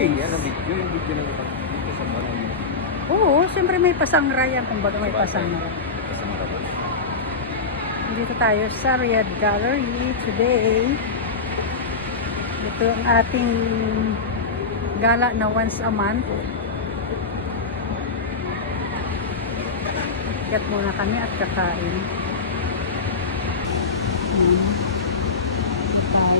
Hindi yan ang video. Yung video na dito sa marami. Oo, siyempre may pasangra yan. Kumbaga may pasangra. Pasangra ba? Dito tayo sa Riyadh Gallery today. Ito ang ating gala na once a month. Kaya muna kami at kakain.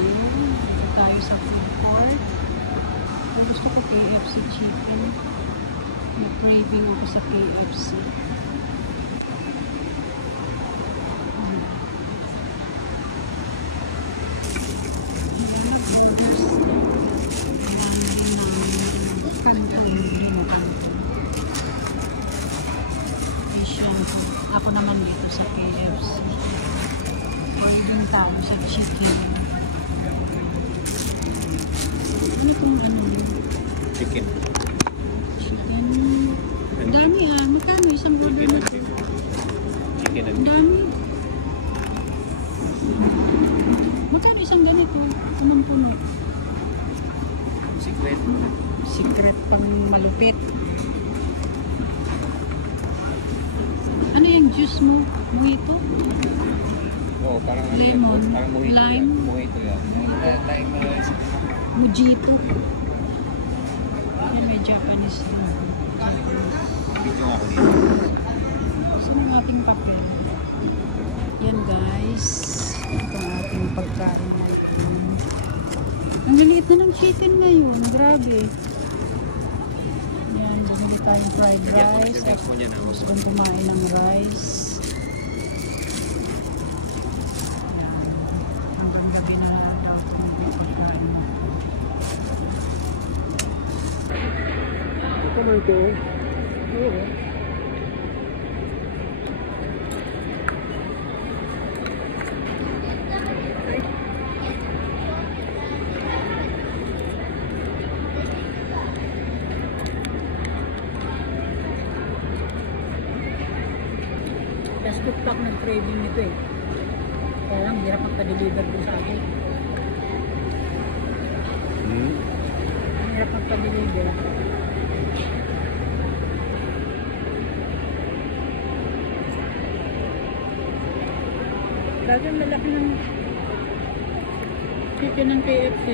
Dito tayo sa food court. Gusto ko KFC chicken. May craving ako sa KFC. Ako naman dito sa KFC. Craving tayo sa chicken. Ano kung ano? Chicken. Chicken. Ang dami ah. Magkano isang burger? Chicken and Ang dami. Magkano isang ganito? Anong puno? secret. Secret pang malupit. Ano yung juice mo? Mojito? Oo, parang Lemon. Parang mojito Lime. yan. Mojito yan. Lime. Mojito. Ay, may Japanese din. Video nga ako dito. Saan ang ating papel? Yan guys. Ito ang ating pagkain ngayon. Ang liliit na ng chicken ngayon. Grabe. Yan. Bumili tayong fried rice. At gusto kong kumain ng rice. Hanggang gabi na daw itong pagkain. Ito man ito. Oo. Last good pack nag-craving nito eh. Kaya lang, hirap magpa-deliver ko sa akin. Hirap magpa-deliver. Grabe ang malaki ng chicken ng KFC.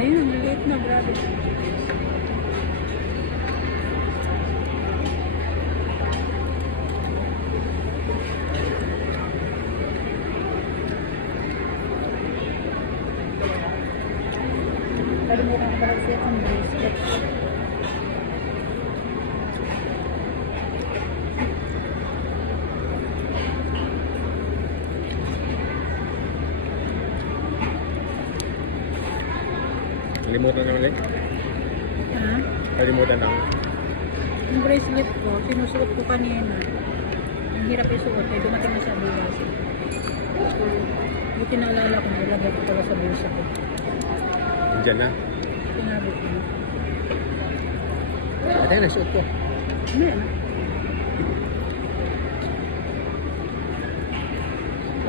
Ayun, ang late na, grabe. Kalimutan ko pala siya ang bracelet. Kalimutan na ulit. Ha? Kalimutan na. Yung bracelet ko, sinusuot ko kanina. Ang hirap isuot, ay dumating na sa bukas. Buti naalala ko, nilagay ko pala sa bulsa ko. Diyan na. Pinabot ko. Ito yung nasuot ko. Ano yan?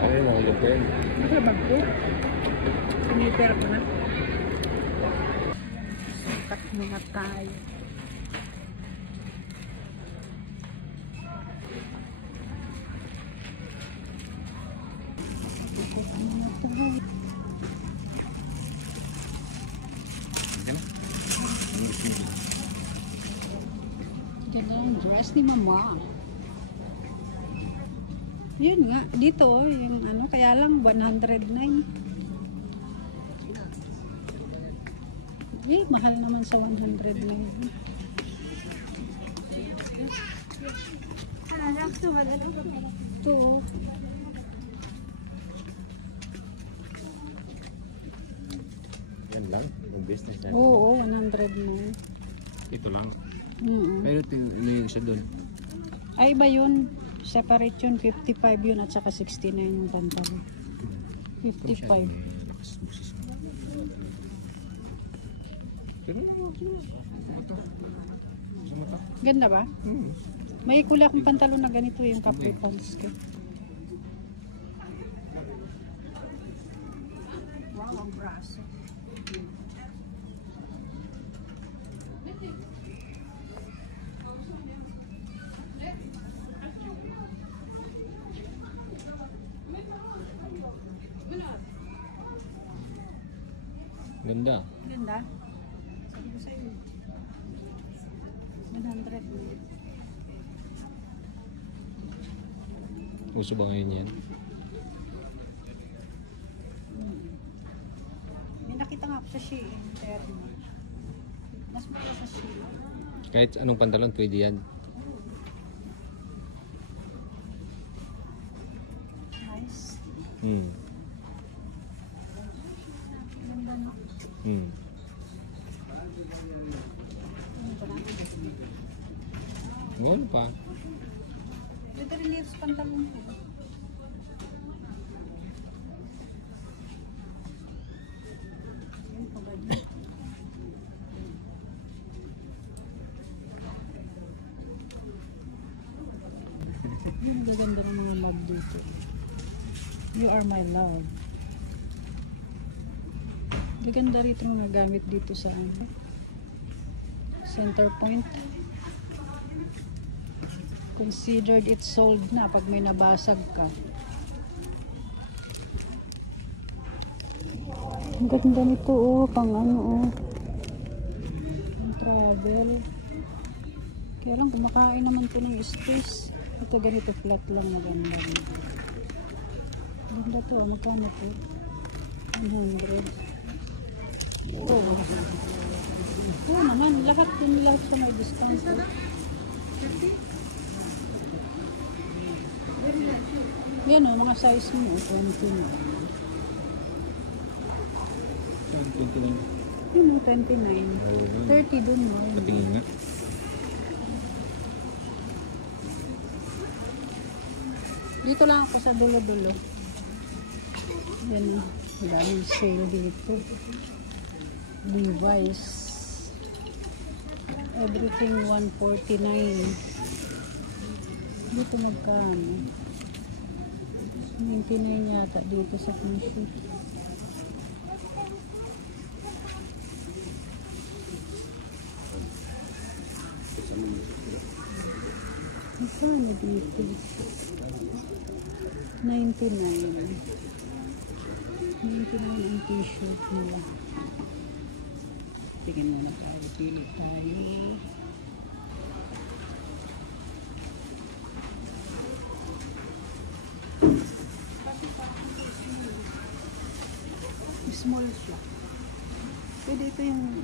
Ano yung mahulog ko yun? Nasa bag ko. Pinipera ko na. Sukat muna tayo. Ganda ang dress ni Mama. Yun nga, dito yung ano, kaya lang 109. Eh, mahal naman sa 109. Ito. Yan lang. Yung business na. Oo, 109. Ito lang. Mm-mm. Pero ito yung isa doon. Ay, iba yun. Separate yun. 55 yun at saka 69 yung pantalon. 55. Ganda ba? May kulay akong pantalon na ganito yung capri pants ko. Wow, ang braso. Ganda. Ganda. Sabi ko sa'yo. 100. Uso ba ngayon yan? May nakita nga ako sa Shein. Terno. Mas mura sa Shein. Kahit anong pantalon, pwede yan. Nice. Ganda no? Ano ba na? Ngayon pa. Dito rin yung pantalon ko. Yan pa ba dyan? Yung gaganda ng mga mug dito. You are my love. Gaganda rito mga gamit dito sa ano, Center Point. Considered it sold na pag may nabasag ka. Ang ganda nito oh, pang ano oh. Pang travel. Kaya lang kumakain naman to ng space. Ito ganito flat lang maganda. Ganda to, magkano to? 100. Oh. Oo naman, lahat sa may discount. Yan o, mga size mo, 20 na. Yun o, 29. 30 dun mo. Patingin nga. Dito lang ako sa dulo-dulo. Yan o, daming sale dito. Levi's. Everything 149. Dito magkano? 99 yata dito sa Kinshoot. Magkano dito? 99. 99 ang t-shirt nila. Tingin muna tayo. Pili tayo. Small siya. Pwede ito yung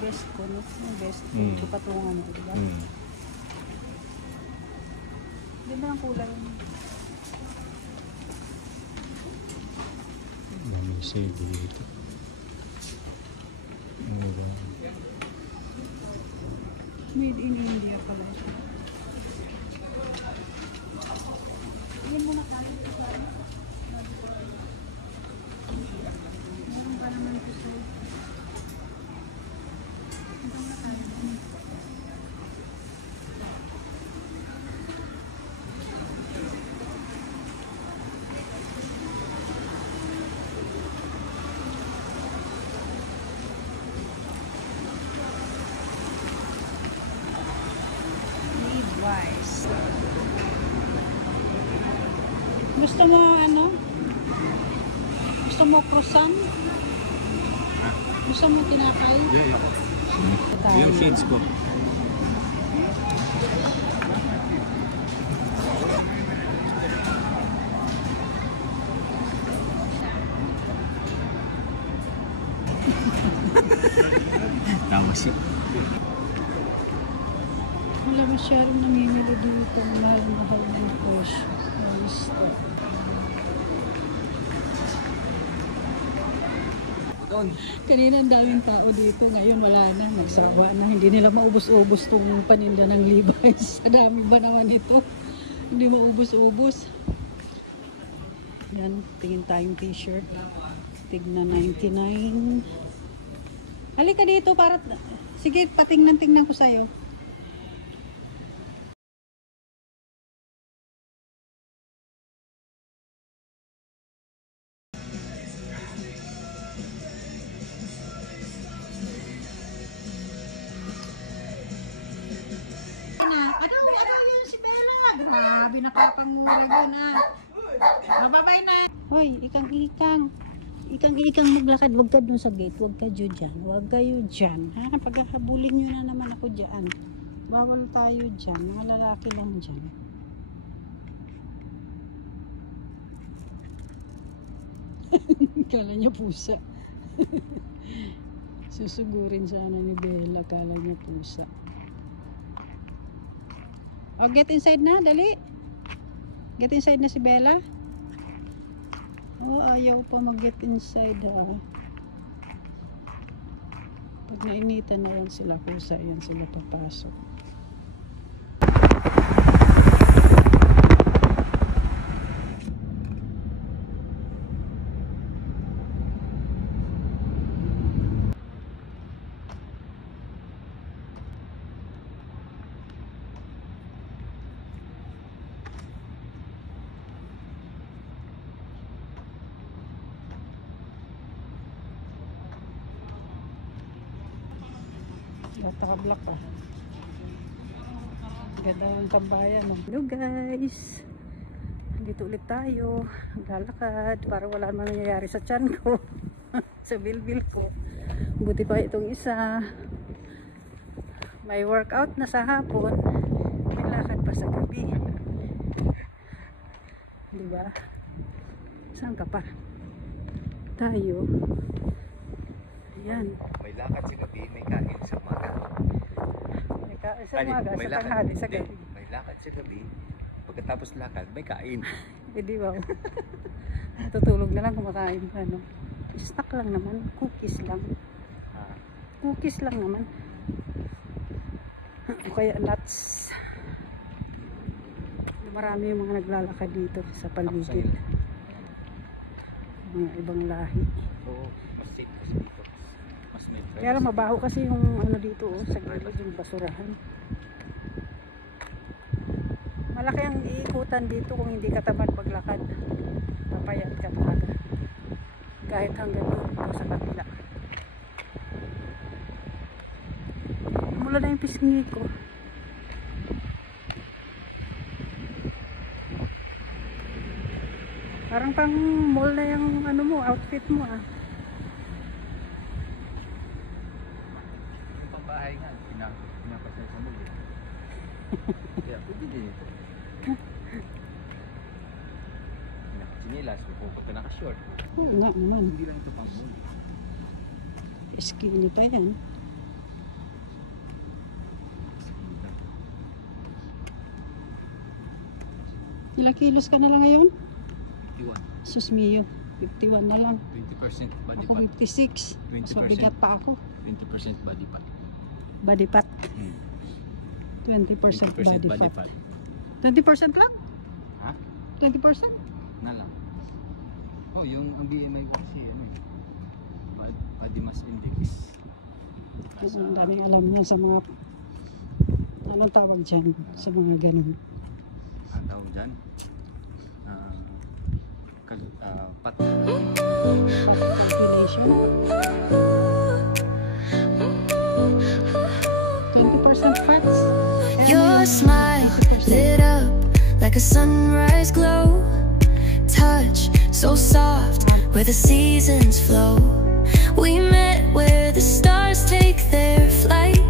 best ko, no? Yung best ko. Ito patungan ko, diba? Ganda ang kulay. Daming sale dito. Ano ba? Made in India pala siya. Yan muna kami. Meron pa naman ito sa Levi's. Gusto mo ano? Gusto mo croissant? Gusto mo tinapay? Yeah. Yung shades ko. Tama siya. Wala masyadong namimili dito. Mahal-mahal ng presyo. Gusto. Kanina ang daming tao dito. Ngayon wala na. Nagsawa na. Hindi nila maubos-ubos tong paninda ng Levi's. Sa dami ba naman ito? Hindi maubos-ubos. Yan. Tingin tayong t-shirt. Tigna 99. Halika dito para... Sige, patingnan-tingnan ko sa'yo. Ano yun si Bella? Grabe, nakapamura yun ah. Mababay na. Hoy, ikang-ikang. ikang maglakad, wag ka dun sa gate, wag ka dyan, wag kayo dyan, ha? Pagkahabulin nyo na naman ako dyan, bawal tayo dyan, mga lalaki lang dyan. Kala niya pusa. Susugurin sana ni Bella, kala niya pusa. Oh, get inside na, dali. Get inside na si Bella. Oh, ayaw pa mag-get inside, ha. Pag nainitan na yan sila pusa, yan sila papasok. Naka-block pa. Ganda ng tambayan. Hello guys. Dito ulit tayo. Lalakad para wala naman nangyayari sa tiyan ko. Sa bilbil ko. Buti pa itong isa. May workout na sa hapon. May lakad pa sa gabi. Diba? Saan ka pa? Tayo. Ayan. May lakad sa gabi, may kain sa umaga. May kain sa umaga, sa tanghali, sa gabi. May lakad sa gabi, pagkatapos lakad, may kain. Di ba? Tutulog na lang, kumakain pa, no? Snack lang naman, cookies lang. Cookies lang naman. O kaya nuts. Marami yung mga naglalakad dito sa paligid. Mga ibang lahi. Oo, mas safe kasi dito. Mas may privacy. Kaya lang mabaho kasi yung ano dito, oh, sa gilid yung basurahan. Malaki ang iikutan dito kung hindi ka tamad maglakad. Papayat ka talaga. Kahit hanggang doon sa kabila. Mula na yung pisngi ko. Parang pang mall na yung ano mo, outfit mo ah. Yung pambahay nga, pinapasal sa muli. Kaya pwede din ito. Nakachinilas, pupunta naka-short. Oo nga naman. Hindi lang ito pang mall. Skinny pa yan. Ilang kilos ka na lang ngayon? 51. Sus mio, 51 na lang. 20% body Ako fat. 56. Mas 20%. mabigat pa ako. 20% body fat. Body fat. 20% body fat. 20% lang? Ha? 20%? Na lang. Oh, yung ang BMI ko kasi ano eh. Body mass index. Ang daming alam niya sa mga anong tawag dyan sa mga ganun. Ang tawag dyan? Pat. Calculation. 20% fats. Your smile lit up like a sunrise glow. Touch so soft where the seasons flow. We met where the stars take their flight.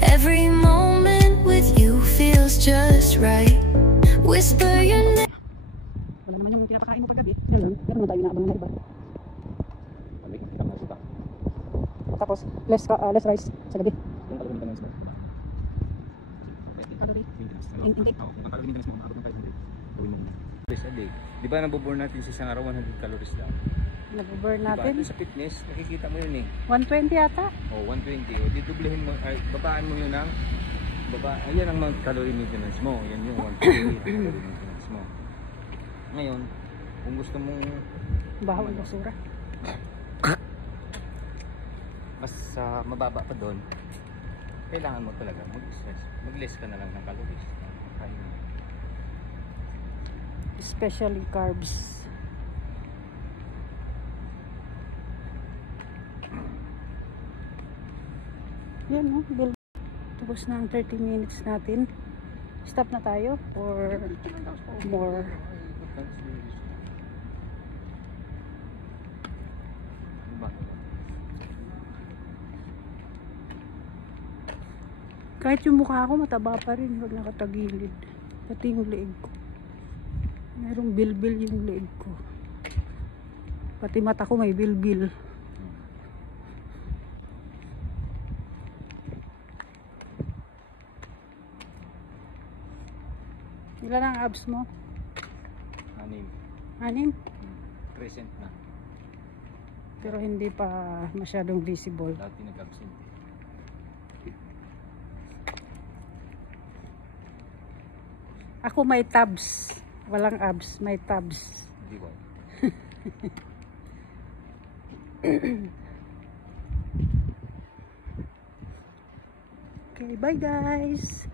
Every moment with you feels just right. Whisper your name. Wala naman yung pinapakain mo paggabi. Yun lang. Pero naman tayo inaabang na iba. Sabi ko, kita masita. Tapos, less rice sa gabi. Yung kalawin ka ng smoke. Calorie? Intake? Oo, ang kalawin ka ng smoke, makakabang tayo sa day. Gawin mo muna. Calories a day. Di ba nabuburn natin sa isang araw 100 calories lang? Nabuburn Diba? natin. Sa fitness, nakikita mo yun eh. 120 yata. O, 120. O, didublehin mo, ay, babaan mo yun ng, ayan ang mga calorie maintenance mo. Yan yung 120 calorie maintenance mo. Ngayon, kung gusto mong Bahaw ang basura. mas mababa pa doon, kailangan mo talaga mag-less ka na lang ng calories. Kain mo. Especially carbs. Yan no, bill. Tapos na ang 30 minutes natin. Stop na tayo or more? Kahit yung mukha ko mataba pa rin pag nakatagilid. Pati yung leeg ko. Merong bilbil yung leeg ko. Pati mata ko may bilbil. Ilan ang abs mo? 6. 6? Crescent na. Pero hindi pa masyadong visible. Dati nag-absent. Ako may tabs. Walang abs, may tabs. Hindi ko. Okay, bye guys.